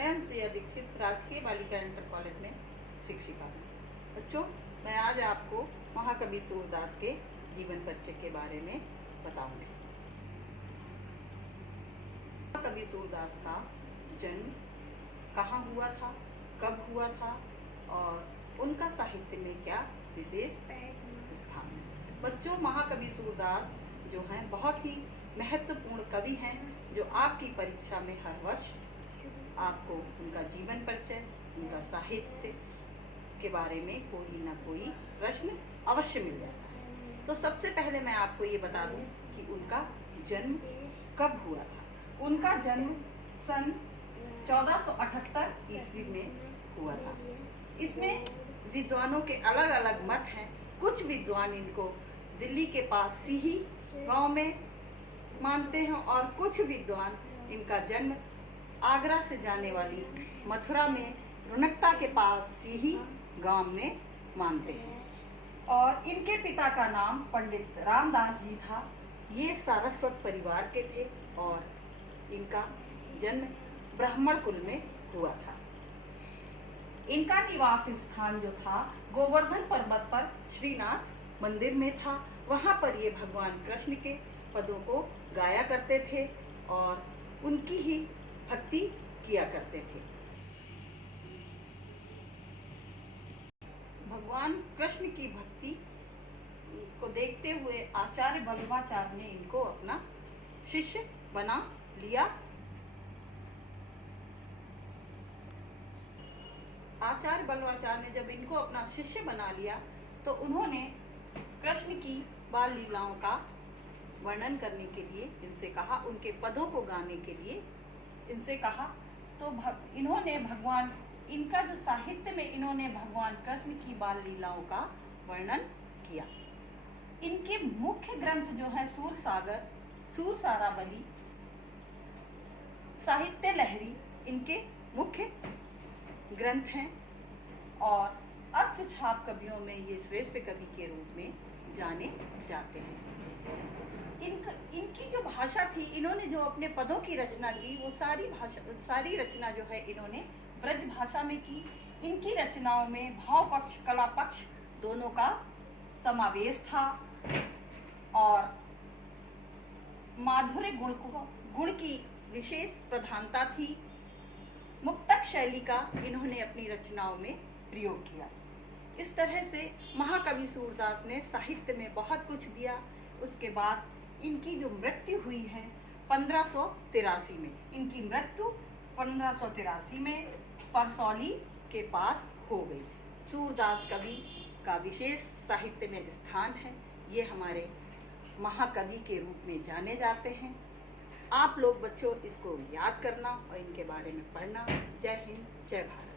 मैं अनुसुईया दीक्षित राजकीय बालिका इंटर कॉलेज में शिक्षिका हूँ। बच्चों, मैं आज आपको महाकवि सूरदास के जीवन परिचय के बारे में बताऊंगी। महाकवि सूरदास का जन्म कहाँ हुआ था, कब हुआ था और उनका साहित्य में क्या विशेष स्थान है। बच्चों, महाकवि सूरदास जो हैं बहुत ही महत्वपूर्ण कवि हैं, जो आपकी परीक्षा में हर वर्ष आपको उनका जीवन परिचय, उनका साहित्य के बारे में कोई ना कोई प्रश्न अवश्य मिल जाता है। तो सबसे पहले मैं आपको ये बता दूं कि उनका जन्म कब हुआ था। उनका जन्म सन 1478 ईस्वी में हुआ था। इसमें विद्वानों के अलग अलग मत हैं। कुछ विद्वान इनको दिल्ली के पास सीही गांव में मानते हैं और कुछ विद्वान इनका जन्म आगरा से जाने वाली मथुरा में रुनकता के पास सीही गांव में मानते हैं। और इनके पिता का नाम पंडित रामदास जी था। ये सारस्वत परिवार के थे और इनका जन्म ब्राह्मण कुल में हुआ था। इनका निवास स्थान जो था गोवर्धन पर्वत पर श्रीनाथ मंदिर में था। वहां पर ये भगवान कृष्ण के पदों को गाया करते थे और उनकी ही भक्ति किया करते थे। भगवान कृष्ण की भक्ति को देखते हुए आचार्य बल्लभाचार्य ने इनको अपना शिष्य बना लिया। आचार्य बल्लभाचार्य ने जब इनको अपना शिष्य बना लिया तो उन्होंने कृष्ण की बाल लीलाओं का वर्णन करने के लिए इनसे कहा, उनके पदों को गाने के लिए इनसे कहा। तो इन्होंने भगवान, इनका जो साहित्य में इन्होंने भगवान कृष्ण की बाल लीलाओं का वर्णन किया। इनके मुख्य ग्रंथ जो है सूरसागर, सूरसारावली, साहित्य लहरी इनके मुख्य ग्रंथ हैं और अष्टछाप कवियों में ये श्रेष्ठ कवि के रूप में जाने जाते हैं। इनकी जो भाषा थी, इन्होंने जो अपने पदों की रचना की, वो सारी रचना जो है इन्होंने ब्रज भाषा में की। इनकी रचनाओं में भाव पक्ष, कला पक्ष दोनों का समावेश था और माधुर्य गुण की विशेष प्रधानता थी। मुक्तक शैली का इन्होंने अपनी रचनाओं में प्रयोग किया। इस तरह से महाकवि सूरदास ने साहित्य में बहुत कुछ दिया। उसके बाद इनकी जो मृत्यु हुई है 1583 में, इनकी मृत्यु 1583 में परसौली के पास हो गई। सूरदास कवि का विशेष साहित्य में स्थान है। ये हमारे महाकवि के रूप में जाने जाते हैं। आप लोग बच्चों इसको याद करना और इनके बारे में पढ़ना। जय हिंद, जय भारत।